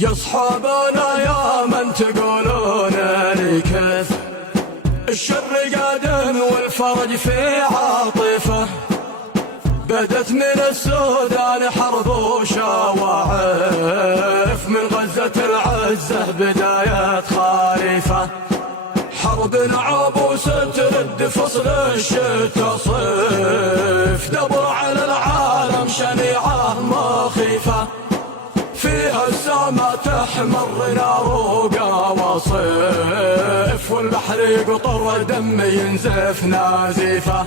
يا صحابنا يا من تقولون لي كيف الشر قادم والفرج في عاطفة، بدت من السودان حرب وشواعف، من غزة العزة بداية خريفة، حرب عبوس ترد فصل الشتا صيف، دبر على العالم شنيعة مخيفة، فيها السما تحمر نار وقواصف، والبحر يقطر دم ينزف نازفة،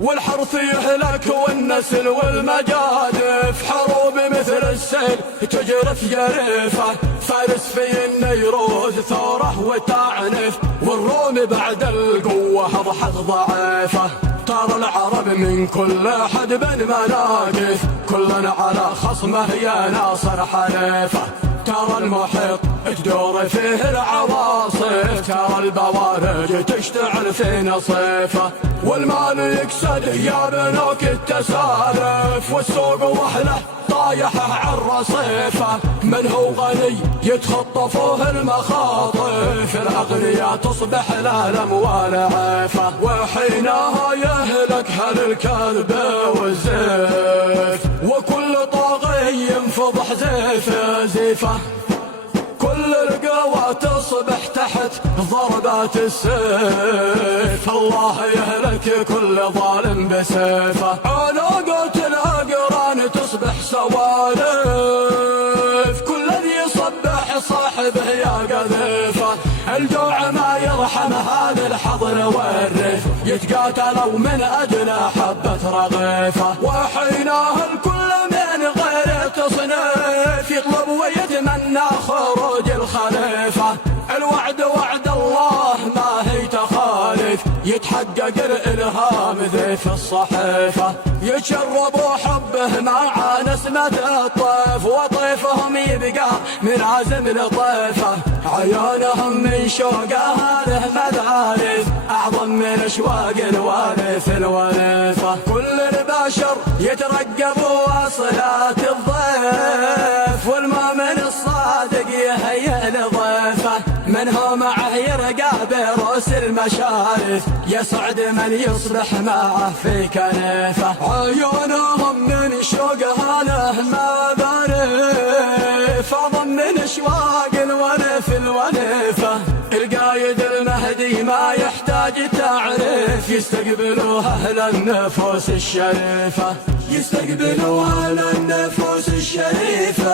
والحرث يهلك والنسل والمجادف، حروب مثل السيل تجرف جريفة، فارس في النيروز ثوره وتعنف، والروم بعد القوة أضحت ضعيفة، ترى العرب من كل حدب مناقف، كلنا على خصمه يا ناصر حليفة، ترى المحيط تدور فيه العواصف، ترى البوارج تشتعل في نصيفه، والمال يكسد يا بنوك التسالف، والسوق وحله طايحه عالرصيفه، من هو غني يتخطفوه المخاطف، الاغنياء تصبح لا الاموال عيفه، وحينها يهلك هل الكذب والزيف، وكل طاغي ينفضح زيف زيفه، كل القوى تصبح تحت ضربات السيف، الله يهلك كل ظالم بسيفه، عناقة الأقران تصبح سوالف، كل ذي يصبح صاحبه يا قذيفه، الجوع ما يرحم هذا الحضر والريف، يتقاتلوا من أجل حبة رغيفة، وحيناه الكل من غير تصنيف، يطلب ويتمنى خروج الخليفة، الوعد وعد الله ما هي تخالف، يتحقق الإلهام ذي في الصحيفة، يتشربوا حبه مع نسمة الطيف، وطيفهم يبقى من عزم لطيفه، عيونهم من شوقه له مذالف، أعظم من أشواق الوالف الوليفة، كل البشر يترقبوا صلاة الضيف، والمؤمن الصادق يهيئ لضيفه، من هو معه يرقى بروس المشارف، يسعد من يصبح معه في كنيفه، عيونهم من شوقها له مذالف، أعظم من أشواق الولف الوليفة، القايد المهدي ما يحتاج تعريف، يستقبلوا أهل النفوس الشريفة، يستقبلوا أهل النفوس الشريفة.